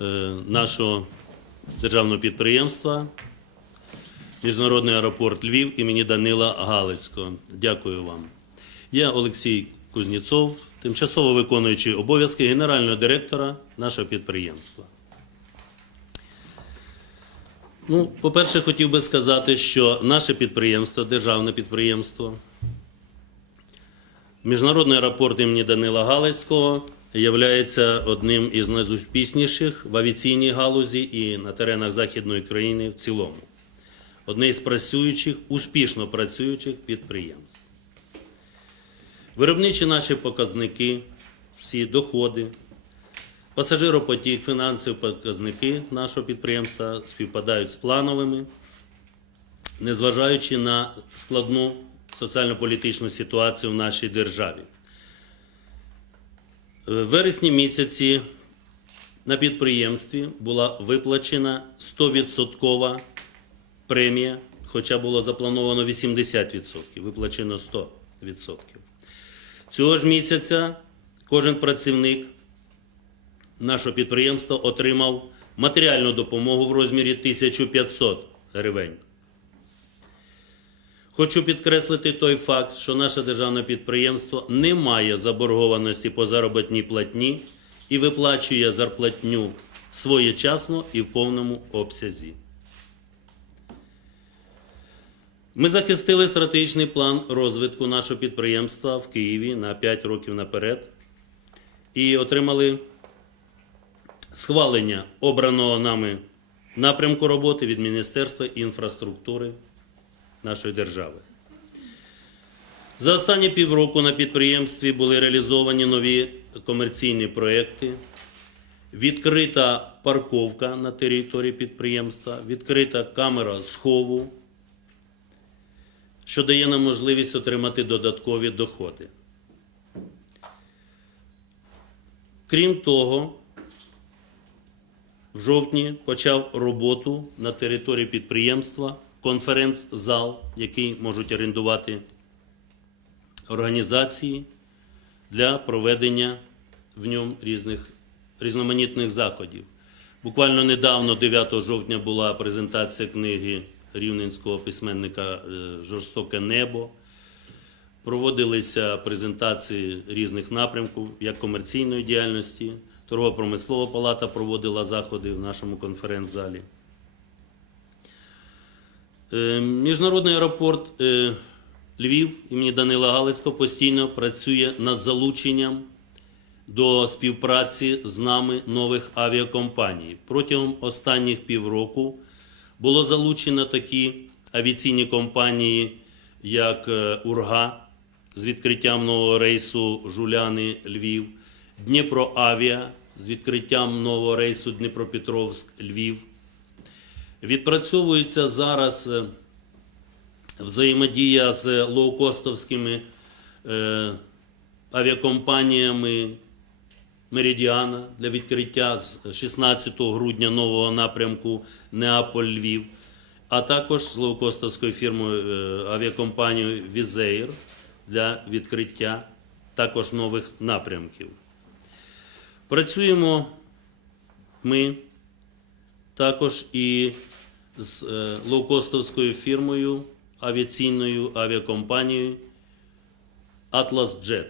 е, нашого державного підприємства Міжнародний аеропорт Львів імені Данила Галицького. Дякую вам. Я Олексій Кузнєцов, тимчасово виконуючий обов'язки генерального директора нашого підприємства. Ну, по-перше, хотів би сказати, що наше підприємство, державне підприємство, Міжнародний аеропорт імені Данила Галицького є одним із найуспішніших в авіаційній галузі і на теренах Західної країни в цілому. Одне із працюючих, успішно працюючих підприємств. Виробничі наші показники, всі доходи, пасажиропотік, фінансові показники нашого підприємства співпадають з плановими, незважаючи на складну соціально-політичну ситуацію в нашій державі. В вересні місяці на підприємстві була виплачена 100% премія, хоча було заплановано 80%, виплачено 100%. Цього ж місяця кожен працівник нашого підприємства отримав матеріальну допомогу в розмірі 1500 гривень. Хочу підкреслити той факт, що наше державне підприємство не має заборгованості по заробітній платні і виплачує зарплатню своєчасно і в повному обсязі. Ми захистили стратегічний план розвитку нашого підприємства в Києві на 5 років наперед і отримали схвалення обраного нами напрямку роботи від Міністерства інфраструктури нашої держави. За останні півроку на підприємстві були реалізовані нові комерційні проекти, відкрита парковка на території підприємства, відкрита камера схову, що дає нам можливість отримати додаткові доходи. Крім того, в жовтні почав роботу на території підприємства конференц-зал, який можуть орендувати організації для проведення в ньому різних різноманітних заходів. Буквально недавно, 9 жовтня, була презентація книги рівненського письменника е, Жорстоке небо. Проводилися презентації різних напрямків, як комерційної діяльності. Торгово-промислова палата проводила заходи в нашому конференц-залі. Е, Міжнародний аеропорт е, Львів імені Данила Галицького постійно працює над залученням до співпраці з нами нових авіакомпаній. Протягом останніх півроку було залучено такі авіаційні компанії, як е, Урга з відкриттям нового рейсу Жуляни Львів, Дніпроавіа з відкриттям нового рейсу Дніпропетровськ Львів. Відпрацьовується зараз е, взаємодія з лоукостовськими е, авіакомпаніями Меридіана для відкриття з 16 грудня нового напрямку Неаполь-Львів, а також з лоукостовською фірмою е, авіакомпанією Візеїр для відкриття також нових напрямків. Працюємо ми також і з е, лоукостовською фірмою авіаційною авіакомпанією Jet.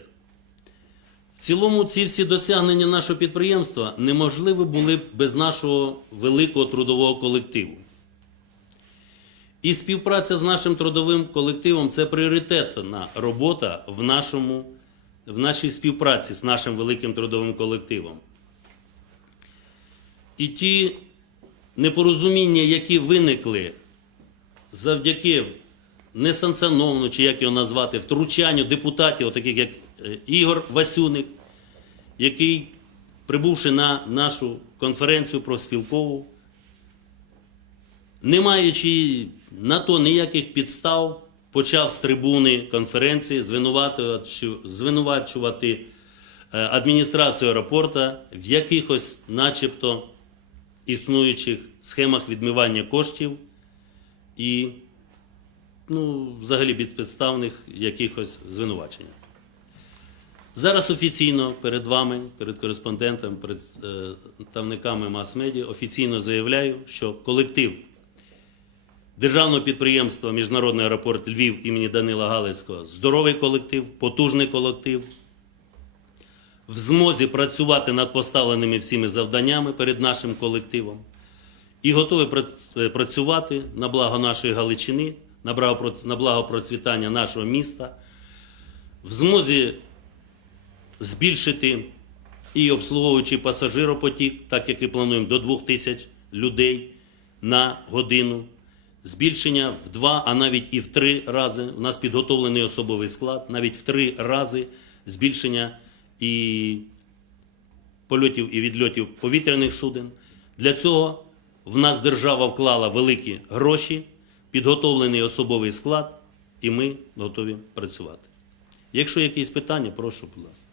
В цілому ці всі досягнення нашого підприємства неможливі були б без нашого великого трудового колективу. І співпраця з нашим трудовим колективом це пріоритетна робота в, нашому, в нашій співпраці з нашим великим трудовим колективом. І ті непорозуміння, які виникли завдяки несанкціонованому, чи як його назвати, втручанню депутатів, таких як е, Ігор Васюник, який, прибувши на нашу конференцію профспілкову, не маючи на то ніяких підстав, почав з трибуни конференції звинувачувати, звинувачувати е, адміністрацію аеропорта в якихось, начебто, існуючих схемах відмивання коштів і ну, взагалі безпідставних якихось звинувачень. Зараз офіційно перед вами, перед кореспондентом, перед е, представниками мас-медіа офіційно заявляю, що колектив державного підприємства Міжнародний аеропорт Львів імені Данила Галицького здоровий колектив, потужний колектив, в змозі працювати над поставленими всіми завданнями перед нашим колективом і готові е, працювати на благо нашої Галичини, на благо процвітання нашого міста, в змозі збільшити і обслуговуючий пасажиропотік, так як і плануємо, до 2 тисяч людей на годину. Збільшення в два, а навіть і в три рази. У нас підготовлений особовий склад, навіть в три рази збільшення і польотів і відльотів повітряних суден. Для цього в нас держава вклала великі гроші, підготовлений особовий склад, і ми готові працювати. Якщо якісь питання, прошу, будь ласка.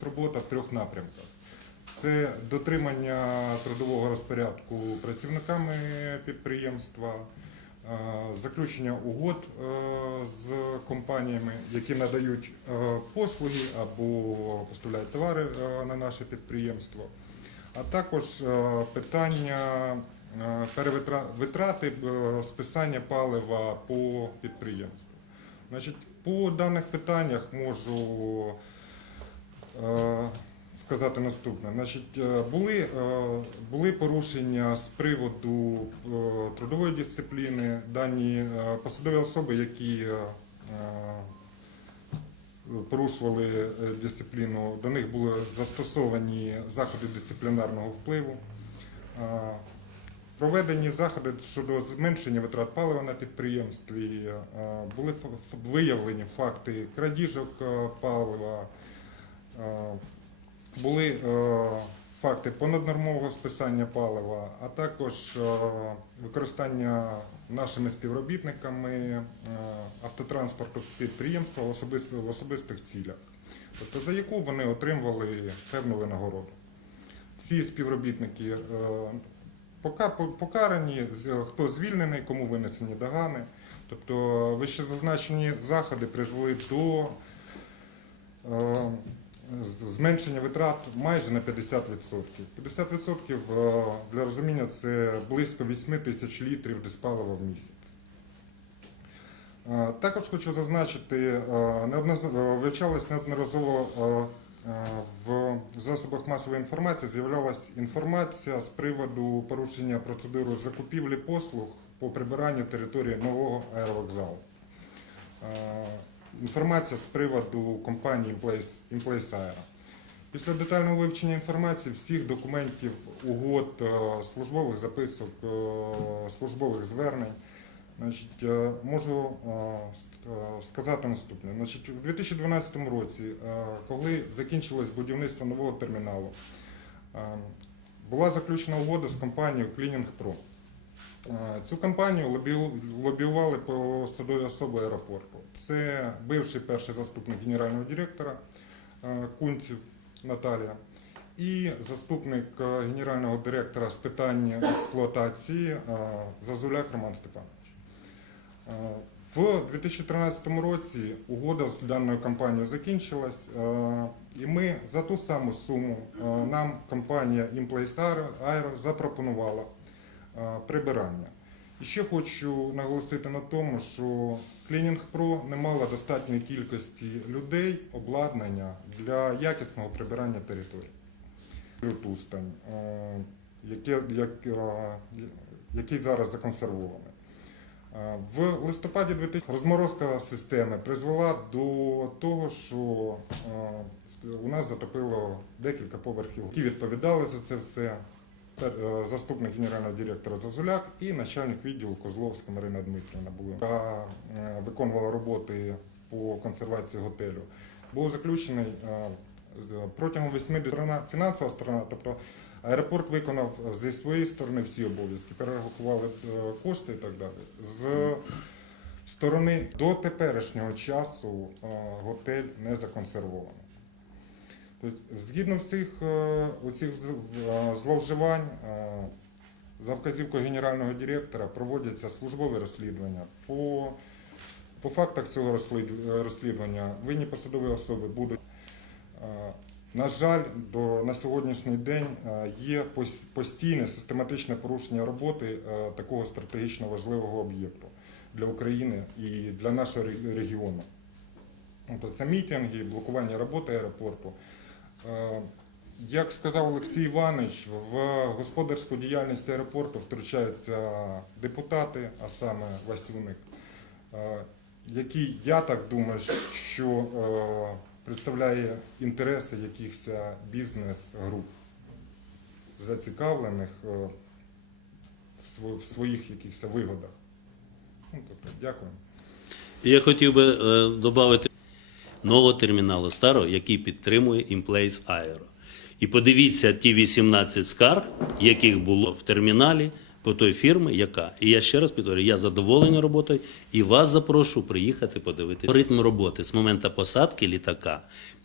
Робота в трьох напрямках. Це дотримання трудового розпорядку працівниками підприємства, заключення угод е, з компаніями, які надають е, послуги або поставляють товари е, на наше підприємство, а також е, питання е, перевитрати е, списання палива по підприємству. Значить, по даних питаннях можу е, сказати наступне. Значить, е, були, е, були порушення з приводу е, трудової дисципліни. Дані посадові особи, які порушували дисципліну, до них були застосовані заходи дисциплінарного впливу. Проведені заходи щодо зменшення витрат палива на підприємстві, були виявлені факти крадіжок палива, були е, факти понаднормового списання палива, а також е, використання нашими співробітниками е, автотранспорту підприємства в особистих цілях, тобто за яку вони отримували певну винагороду. Ці співробітники пока- по- покарані, хто звільнений, кому винесені догани. Тобто вище зазначені заходи призвели до зменшення витрат майже на 50%. 50% е, для розуміння це близько 8 тисяч літрів диспалива в місяць. Е, Також хочу зазначити, е, вивчалось неодноразово в засобах масової інформації з'являлася інформація з приводу порушення процедури закупівлі послуг по прибиранню території нового аеровокзалу. Інформація з приводу компанії Implace. Після детального вивчення інформації всіх документів, угод, е, службових записок, е, службових звернень, значить, е, можу сказати наступне. Значить, у 2012 році, коли закінчилось будівництво нового терміналу, була заключена угода з компанією Cleaning Pro. Цю компанію лобі- лобіювали посадові особи аеропорту. Це бивший перший заступник генерального директора Кунців Наталія і заступник генерального директора з питань експлуатації Зазуляк Роман Степанович. В 2013 році угода з даною компанією закінчилась, і ми за ту саму суму нам компанія Implace Aero запропонувала прибирання. І ще хочу наголосити на тому, що Cleaning Pro не мала достатньої кількості людей, обладнання для якісного прибирання території. Тустань, який зараз законсервований. В листопаді 2000 розморозка системи призвела до того, що у нас затопило декілька поверхів, які відповідали за це все. Е, Заступник генерального директора Зазуляк і начальник відділу Козловська Марина Дмитрівна були, яка е, виконувала роботи по консервації готелю. Був заключений е, протягом 80 сторона, фінансова сторона, тобто аеропорт виконав зі своєї сторони всі обов'язки, перерахували кошти і так далі. З сторони до теперішнього часу готель не законсервований. Тобто, згідно всіх е, оцих е, зловживань, е, за вказівкою генерального директора проводяться службові розслідування по По фактах цього розслідування винні посадові особи будуть. На жаль, до, на сьогоднішній день є постійне систематичне порушення роботи такого стратегічно важливого об'єкту для України і для нашого регіону. Тобто це мітинги, блокування роботи аеропорту. Е, Як сказав Олексій Іванович, в господарську діяльність аеропорту втручаються депутати, а саме Васюник, е, який, я так думаю, що е, представляє інтереси якихось бізнес-груп, зацікавлених в своїх якихось вигодах. Ну, тобто, дякую. Я хотів би додати нового терміналу старого, який підтримує Implace Aero. І подивіться ті 18 скарг, яких було в терміналі той фірми, яка. І я ще раз підтверджую, я задоволений роботою і вас запрошу приїхати подивитися ритм роботи з моменту посадки літака.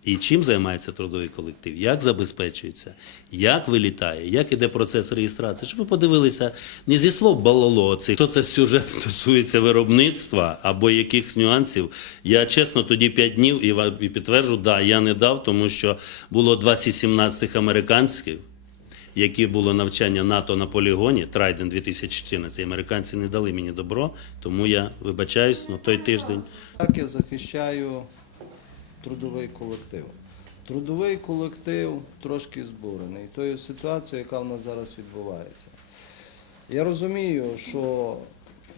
І чим займається трудовий колектив, як забезпечується, як вилітає, як іде процес реєстрації, щоб ви подивилися не зі слов балало цих, що це сюжет стосується виробництва або якихось нюансів. Я чесно тоді 5 днів і підтверджу, да, я не дав, тому що було два Сі-17 американських, які було навчання НАТО на полігоні, Трайден 2014. Американці не дали мені добро, тому я вибачаюсь на той тиждень. Так я захищаю трудовий колектив. Трудовий колектив трошки збурений тою ситуацією, яка в нас зараз відбувається. Я розумію, що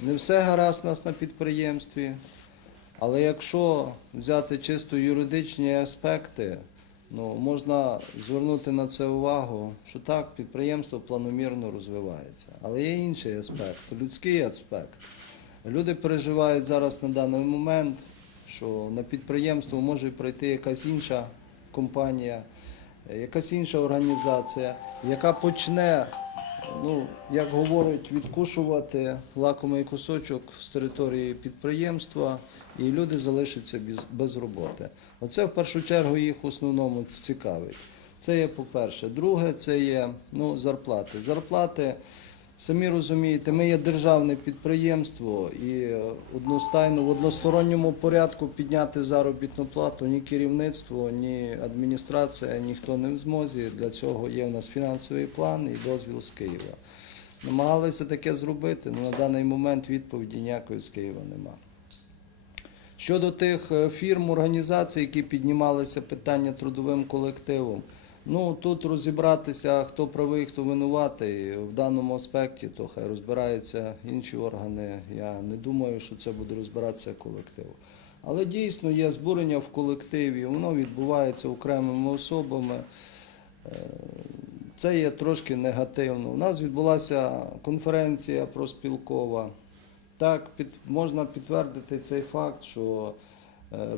не все гаразд у нас на підприємстві, але якщо взяти чисто юридичні аспекти, ну, можна звернути на це увагу, що так, підприємство планомірно розвивається. Але є інший аспект, людський аспект. Люди переживають зараз на даний момент, що на підприємство може прийти якась інша компанія, якась інша організація, яка почне, ну, як говорять, відкушувати лакомий кусочок з території підприємства, і люди залишаться без, без роботи. Оце в першу чергу їх в основному цікавить. Це є по-перше. Друге, це є ну, зарплати. Зарплати. Самі розумієте, ми є державне підприємство і е, одностайно в односторонньому порядку підняти заробітну плату ні керівництво, ні адміністрація, ніхто не в змозі. Для цього є в нас фінансовий план і дозвіл з Києва. Намагалися таке зробити, але на даний момент відповіді ніякої з Києва немає. Щодо тих е, фірм, організацій, які піднімалися питання трудовим колективом, ну тут розібратися, хто правий, хто винуватий в даному аспекті, то хай розбираються інші органи. Я не думаю, що це буде розбиратися колектив. Але дійсно є збурення в колективі, воно відбувається окремими особами. Е, Це є трошки негативно. У нас відбулася конференція проспілкова. Так, під, можна підтвердити цей факт, що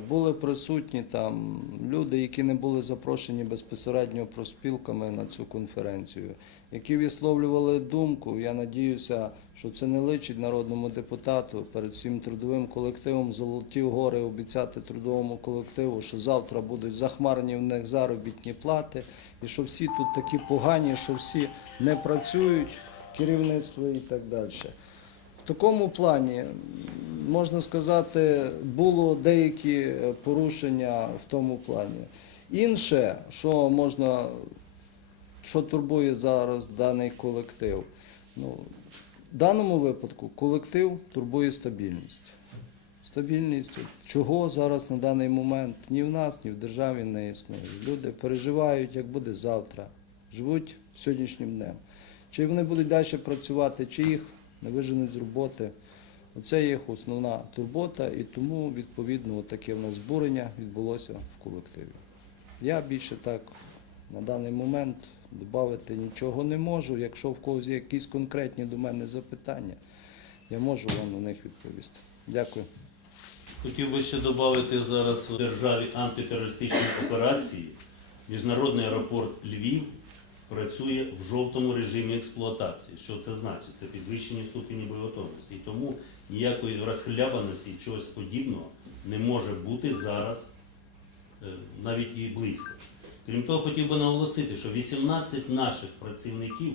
були присутні там люди, які не були запрошені безпосередньо проспілками на цю конференцію, які висловлювали думку. Я надіюся, що це не личить народному депутату перед всім трудовим колективом золоті гори обіцяти трудовому колективу, що завтра будуть захмарні в них заробітні плати, і що всі тут такі погані, що всі не працюють, керівництво і так далі. В такому плані, можна сказати, було деякі е, порушення в тому плані. Інше, що можна, що турбує зараз даний колектив. Ну, в даному випадку колектив турбує стабільність. Стабільність, чого зараз на даний момент ні в нас, ні в державі не існує. Люди переживають, як буде завтра, живуть сьогоднішнім днем. Чи вони будуть далі працювати, чи їх не виженуть з роботи. Оце їх основна турбота, і тому, відповідно, таке в нас збурення відбулося в колективі. Я більше так на даний момент додати нічого не можу. Якщо в когось є якісь конкретні до мене запитання, я можу вам на них відповісти. Дякую. Хотів би ще додати зараз в державі антитерористичні операції. Міжнародний аеропорт Львів працює в жовтому режимі експлуатації. Що це значить? Це підвищення ступені боєготовності. І тому ніякої розхлябаності і чогось подібного не може бути зараз е, навіть і близько. Крім того, хотів би наголосити, що 18 наших працівників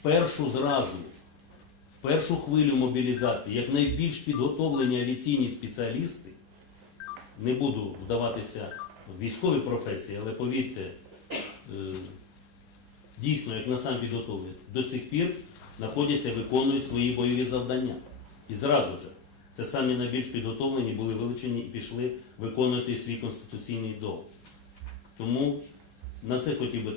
в першу зразу, в першу хвилю мобілізації, як найбільш підготовлені авіаційні спеціалісти, не буду вдаватися в військові професії, але повірте, е, дійсно, як на сам підготовлені, до сих пір знаходяться, виконують свої бойові завдання. І зразу ж, це самі найбільш підготовлені були вилучені і пішли виконувати свій конституційний долг. Тому на це хотів би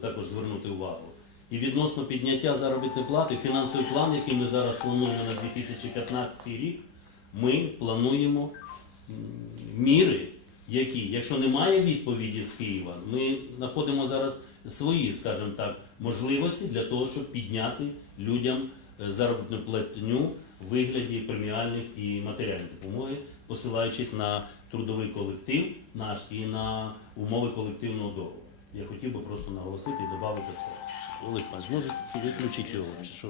також звернути увагу. І відносно підняття заробітної плати, фінансовий план, який ми зараз плануємо на 2015 рік, ми плануємо міри, які, якщо немає відповіді з Києва, ми знаходимо зараз свої, скажімо так, можливості для того, щоб підняти людям е, заробітну платню в вигляді преміальних і матеріальних допомоги, посилаючись на трудовий колектив наш і на умови колективного договору. Я хотів би просто наголосити і додати це. Олег Павлович, можете виключити його? Що?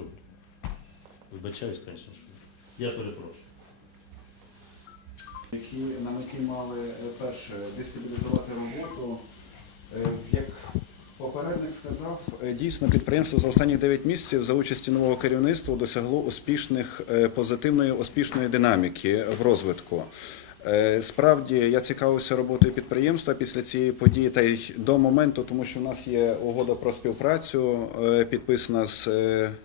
Вибачаюсь, звісно. що Я перепрошую. які на меті мали е, перше дестабілізувати роботу. Е, Як попередник сказав, е, дійсно підприємство за останні 9 місяців за участі нового керівництва досягло успішних е, позитивної успішної динаміки в розвитку. Е, Справді я цікавився роботою підприємства після цієї події та й до моменту, тому що в нас є угода про співпрацю, підписана з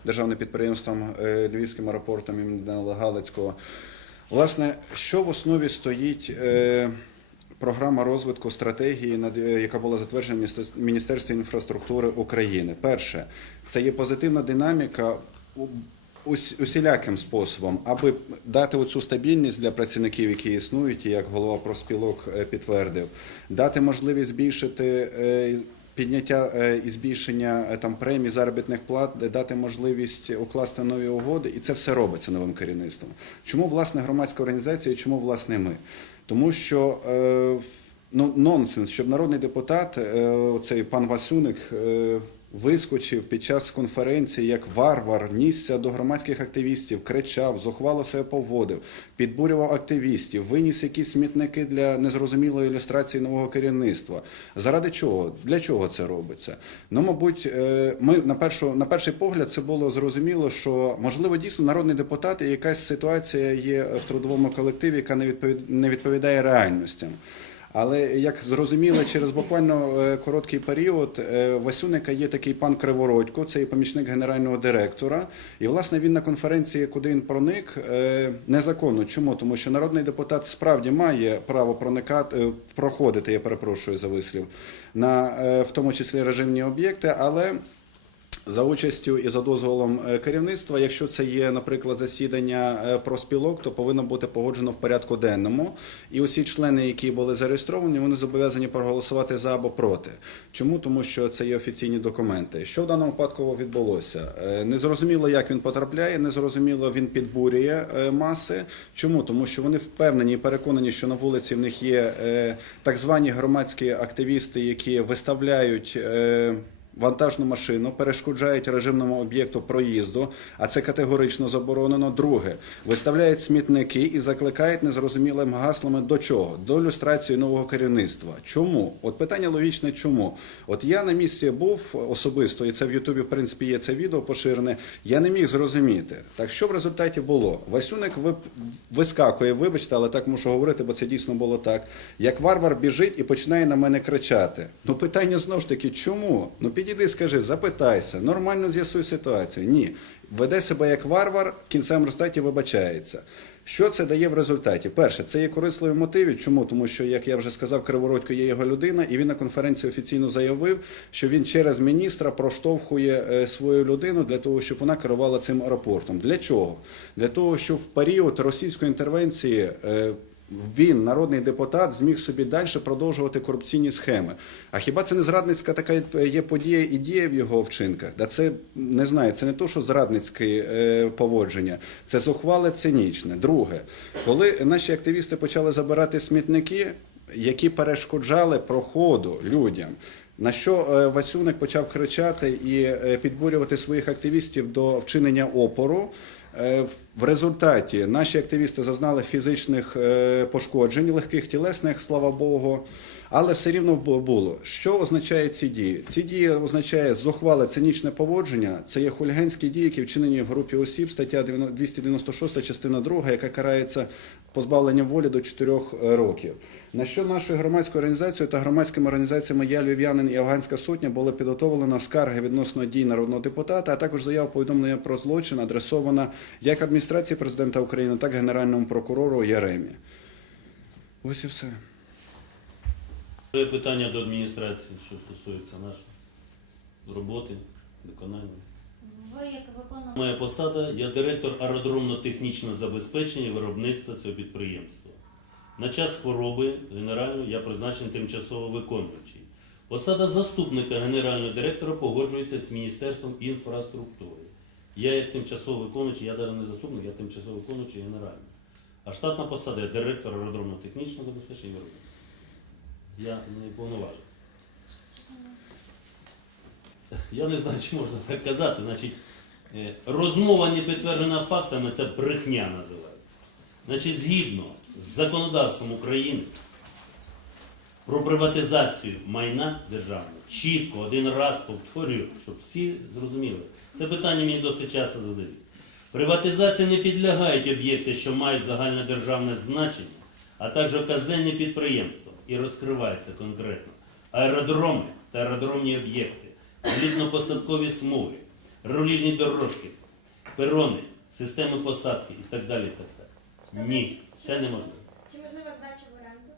державним підприємством Львівським аеропортом імені Галицького. Власне, що в основі стоїть програма розвитку стратегії, е, яка була затверджена в Міністерс- Міністерстві інфраструктури України? Перше, це є позитивна динаміка усіляким способом, аби дати оцю стабільність для працівників, які існують, і як голова профспілок е, підтвердив, дати можливість збільшити. е, Підняття і збільшення там премій заробітних плат, дати можливість укласти нові угоди, і це все робиться новим керівництвом. Чому власне громадська організація? і Чому власне ми? Тому що е, ну нонсенс, щоб народний депутат, е, цей пан Васюник, е, вискочив під час конференції як варвар, нісся до громадських активістів, кричав, зухвало себе поводив, підбурював активістів, виніс якісь смітники для незрозумілої ілюстрації нового керівництва. Заради чого? Для чого це робиться? Ну, мабуть, е, ми на першу на перший погляд це було зрозуміло, що можливо дійсно народний депутат і якась ситуація є в трудовому колективі, яка не відповідає, реальностям. Але як зрозуміло, через буквально е, короткий період е, Васюника є такий пан Кривородько, це і помічник генерального директора. І власне він на конференції, куди він проник, е, незаконно. Чому? Тому що народний депутат справді має право проникати, проходити, я перепрошую за вислів, на в тому числі режимні об'єкти, але за участю і за дозволом е, керівництва, якщо це є, наприклад, засідання е, профспілок, то повинно бути погоджено в порядку денному. І усі члени, які були зареєстровані, вони зобов'язані проголосувати за або проти. Чому? Тому що це є офіційні документи. Що в даному випадку відбулося? Е, Незрозуміло, як він потрапляє, незрозуміло, він підбурює маси. Чому? Тому що вони впевнені і переконані, що на вулиці в них є так звані громадські активісти, які виставляють. Вантажну машину, перешкоджають режимному об'єкту проїзду, а це категорично заборонено. Друге, виставляють смітники і закликають незрозумілими гаслами до чого? До люстрації нового керівництва. Чому? От питання логічне, чому? От я на місці був особисто, і це в Ютубі, в принципі, є це відео поширене. Я не міг зрозуміти. Так що в результаті було? Васюник вискакує, вибачте, але так мушу говорити, бо це дійсно було так. Як варвар біжить і починає на мене кричати. Ну питання знову ж таки, чому? Ну підійди, скажи, запитайся, нормально з'ясуй ситуацію. Ні. Веде себе як варвар, в кінцевому результаті вибачається. Що це дає в результаті? Перше, це є корисливі мотиви. Чому? Тому що, як я вже сказав, Кривородько є його людина, і він на конференції офіційно заявив, що він через міністра проштовхує е, свою людину для того, щоб вона керувала цим аеропортом. Для чого? Для того, щоб в період російської інтервенції. Е, він, народний депутат, зміг собі далі продовжувати корупційні схеми. А хіба це не зрадницька така є подія і дія в його вчинках? Да це не знаю, це не то, що зрадницьке е, поводження, це зухвале цинічне. Друге, коли наші активісти почали забирати смітники, які перешкоджали проходу людям. На що е, Васюник почав кричати і е, підбурювати своїх активістів до вчинення опору. Е, в- результаті наші активісти зазнали фізичних е, пошкоджень, легких тілесних, слава Богу. Але все рівно бу- було. Що означає ці дії? Ці дії означає зухвале цинічне поводження. Це є хуліганські дії, які вчинені в групі осіб, стаття 296, частина 2, яка карається позбавленням волі до 4 років. На що нашою громадською організацією та громадськими організаціями Я Львів'янин і Афганська сотня було підготовлено скарги відносно дій народного депутата, а також заява повідомлення про злочин адресована як адміністрації президента України, так і генеральному прокурору Яремі. Ось і все. Є питання до адміністрації, що стосується нашої роботи, виконання. Ви як виконували Моя посада я директор аеродромно-технічного забезпечення і виробництва цього підприємства. На час хвороби генерального я призначений тимчасово виконуючий. Посада заступника генерального директора погоджується з Міністерством інфраструктури. Я як тимчасово виконуючий, я навіть не заступник, я тимчасово виконуючий генеральний. А штатна посада я директор аеродромно-технічного забезпечення і виробництва. Я не повноважений. Я не знаю, чи можна так казати. Значить, е, розмова не підтверджена фактами, це брехня називається. Значить, згідно з законодавством України про приватизацію майна державного, чітко один раз повторюю, щоб всі зрозуміли. Це питання мені досить часто задають. Приватизації не підлягають об'єкти, що мають загальнодержавне значення, а також казенні підприємства і розкриваються конкретно аеродроми та аеродромні об'єкти, літно-посадкові смуги, руліжні дорожки, перони, системи посадки і так далі. так далі. Ні, це неможливо. чи можлива здача в оренду?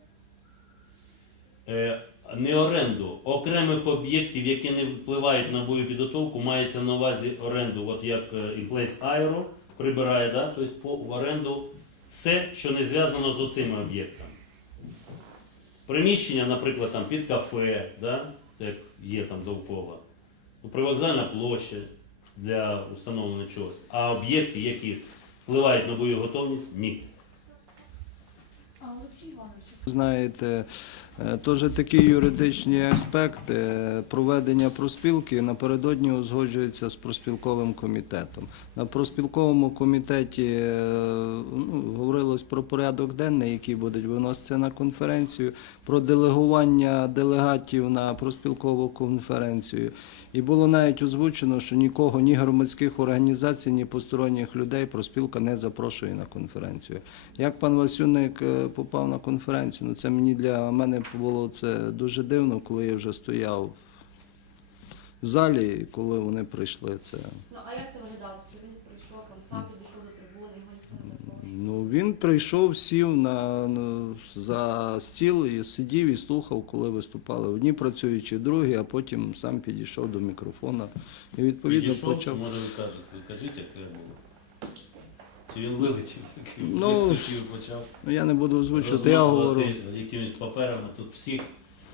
Е, не оренду, окремих об'єктів, які не впливають на бою підготовку, мається на увазі оренду, от як е, Inplace Aero прибирає, да? тобто по в оренду все, що не зв'язано з оцими об'єктами. Приміщення, наприклад, там під кафе, да? як є там довкола, Ну, привокзальна площа для установлення чогось, а об'єкти, які впливають на бою готовність, ні. Знаєте, е, теж такі юридичні аспекти е, проведення проспілки напередодні узгоджуються з проспілковим комітетом. На проспілковому комітеті е, ну, говорилось про порядок денний, який будуть виноситися на конференцію, про делегування делегатів на проспілкову конференцію. І було навіть озвучено, що нікого, ні громадських організацій, ні посторонніх людей проспілка не запрошує на конференцію. Як пан Васюник е, попав на конференцію, ну це мені для мене було дуже дивно, коли я вже стояв в залі, коли вони прийшли. Це Ну а як це виглядало? Це він прийшов, там сам підійшов до трибуни, його ніхто не запрошував. Ну він прийшов, сів на ну, за стіл і сидів і слухав, коли виступали одні працюючі, другі, а потім сам підійшов до мікрофона і відповідно Підійшов, почав. може ви кажете, ви кажіть, як треба було. Чи він вилетів, Ну, вискочив, почав Ну я не буду озвучувати, я говорю. якимись паперами. Тут всіх.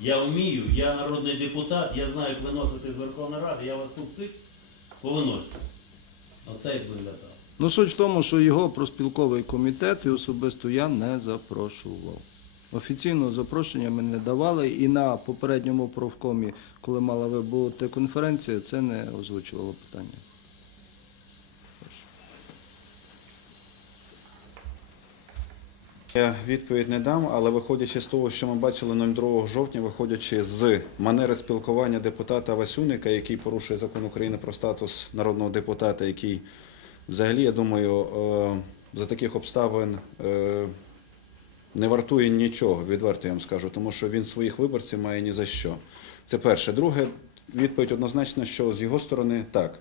Я вмію, я народний депутат, я знаю, як виносити з Верховної Ради, я вас тут цих повиношу. Оце як виглядало. Ну, суть в тому, що його проспілковий комітет і особисто я не запрошував. Офіційного запрошення ми не давали, і на попередньому профкомі, коли мала би конференція, це не озвучувало питання. Я відповідь не дам, але виходячи з того, що ми бачили 02 жовтня, виходячи з манери спілкування депутата Васюника, який порушує закон України про статус народного депутата, який взагалі, я думаю, е, за таких обставин е, не вартує нічого, відверто я вам скажу, тому що він своїх виборців має ні за що. Це перше. Друге, відповідь однозначно, що з його сторони так.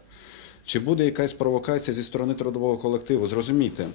Чи буде якась провокація зі сторони трудового колективу? Зрозумійте,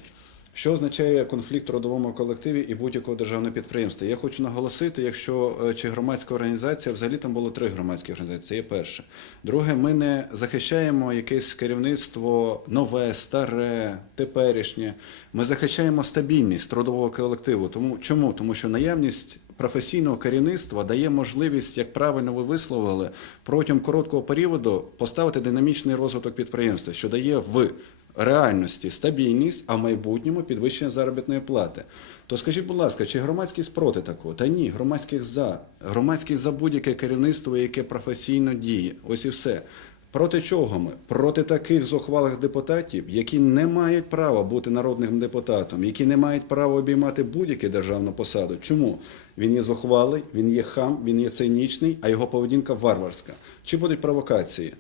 що означає конфлікт в трудовому колективі і будь-якого державного підприємства? Я хочу наголосити, якщо е, чи громадська організація, взагалі там було три громадські організації. Це є перше. Друге, ми не захищаємо якесь керівництво нове, старе, теперішнє. Ми захищаємо стабільність трудового колективу. Тому чому? Тому що наявність професійного керівництва дає можливість, як правильно ви висловили, протягом короткого періоду поставити динамічний розвиток підприємства, що дає в реальності стабільність, а в майбутньому підвищення заробітної плати. То скажіть, будь ласка, чи громадськість проти такого? Та ні, громадськість за. Громадськість за будь-яке керівництво, яке професійно діє. Ось і все. Проти чого ми? Проти таких зухвалих депутатів, які не мають права бути народним депутатом, які не мають права обіймати будь-яку державну посаду. Чому? Він є зухвалий, він є хам, він є цинічний, а його поведінка варварська. Чи будуть провокації?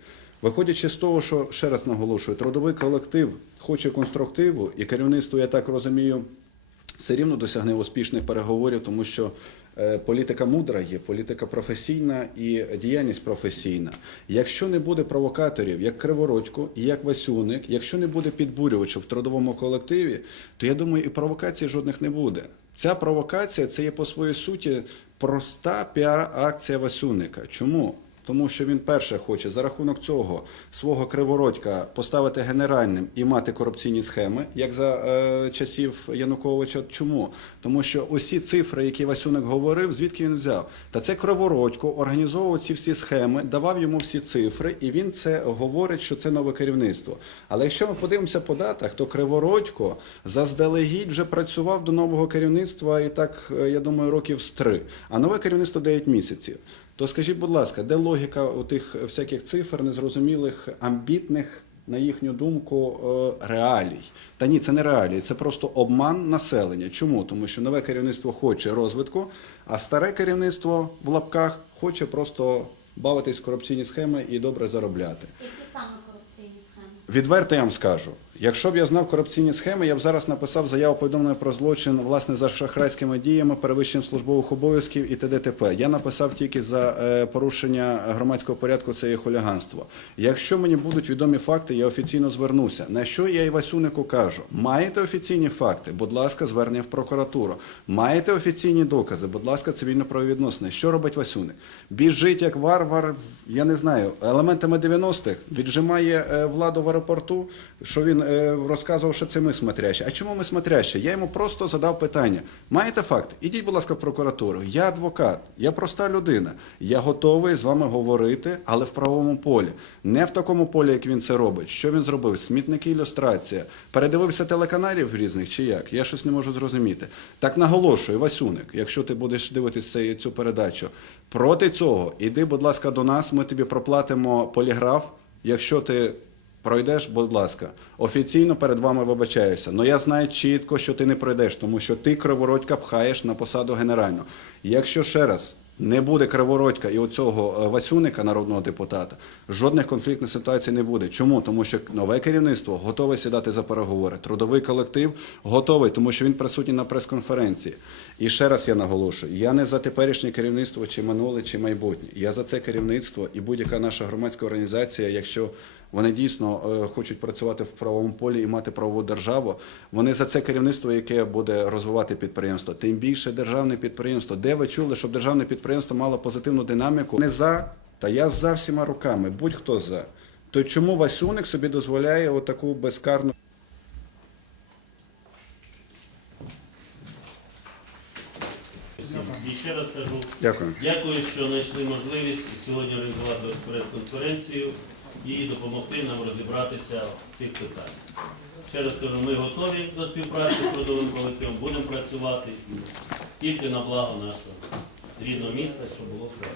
Виходячи з того, що ще раз наголошую, трудовий колектив хоче конструктиву, і керівництво, я так розумію, все рівно досягне успішних переговорів, тому що е, політика мудра є, політика професійна і діяльність професійна. Якщо не буде провокаторів, як Кривородько і як Васюник, якщо не буде підбурювачів в трудовому колективі, то я думаю, і провокацій жодних не буде. Ця провокація це є по своїй суті проста піар-акція Васюника. Чому? Тому що він перше хоче за рахунок цього свого кривородька поставити генеральним і мати корупційні схеми, як за е, часів Януковича. Чому? Тому що усі цифри, які Васюник говорив, звідки він взяв? Та це кривородько організовував ці всі схеми, давав йому всі цифри, і він це говорить, що це нове керівництво. Але якщо ми подивимося по датах, то кривородько заздалегідь вже працював до нового керівництва і так, е, я думаю, років з три, а нове керівництво 9 місяців. То скажіть, будь ласка, де логіка тих всяких цифр, незрозумілих, амбітних, на їхню думку, е, реалій? Та ні, це не реалії, це просто обман населення. Чому? Тому що нове керівництво хоче розвитку, а старе керівництво в лапках хоче просто бавитись в корупційні схеми і добре заробляти. Які саме корупційні схеми? Відверто я вам скажу. Якщо б я знав корупційні схеми, я б зараз написав заяву повідомлення про злочин власне за шахрайськими діями, перевищенням службових обов'язків і т.д. т.п. Я написав тільки за е, порушення громадського порядку, це є хуліганство. Якщо мені будуть відомі факти, я офіційно звернуся. На що я і Васюнику кажу? Маєте офіційні факти? Будь ласка, звернення в прокуратуру. Маєте офіційні докази? Будь ласка, цивільно-правові відносини. Що робить Васюник? Біжить як варвар, я не знаю, елементами 90-х, віджимає е, владу в аеропорту, що він розказував, що це ми смотрящі. А чому ми смотрящі? Я йому просто задав питання. Маєте факт? Ідіть, будь ласка, в прокуратуру. Я адвокат, я проста людина. Я готовий з вами говорити, але в правовому полі. Не в такому полі, як він це робить. Що він зробив? Смітники ілюстрація. Передивився телеканалів різних чи як? Я щось не можу зрозуміти. Так наголошую, Васюник, якщо ти будеш дивитися цю передачу, проти цього іди, будь ласка, до нас. Ми тобі проплатимо поліграф. Якщо ти пройдеш, будь ласка, офіційно перед вами вибачаюся. Але я знаю чітко, що ти не пройдеш, тому що ти кривородька пхаєш на посаду генерального. Якщо ще раз не буде кривородька і оцього е, Васюника, народного депутата, жодних конфліктних ситуацій не буде. Чому? Тому що нове керівництво готове сідати за переговори. Трудовий колектив готовий, тому що він присутній на прес-конференції. І ще раз я наголошую: я не за теперішнє керівництво, чи минуле, чи майбутнє. Я за це керівництво і будь-яка наша громадська організація, якщо вони дійсно е, хочуть працювати в правовому полі і мати правову державу. Вони за це керівництво, яке буде розвивати підприємство. Тим більше державне підприємство. Де ви чули, щоб державне підприємство мало позитивну динаміку? Не за, та я за всіма руками, будь-хто за. То чому Васюник собі дозволяє отаку безкарну? І ще раз кажу, Дякую. дякую, що знайшли можливість сьогодні організувати прес-конференцію і допомогти нам розібратися в цих питаннях. Ще раз кажу, ми готові до співпраці з трудовим колективом, будемо працювати тільки на благо нашого рідного міста, щоб було все.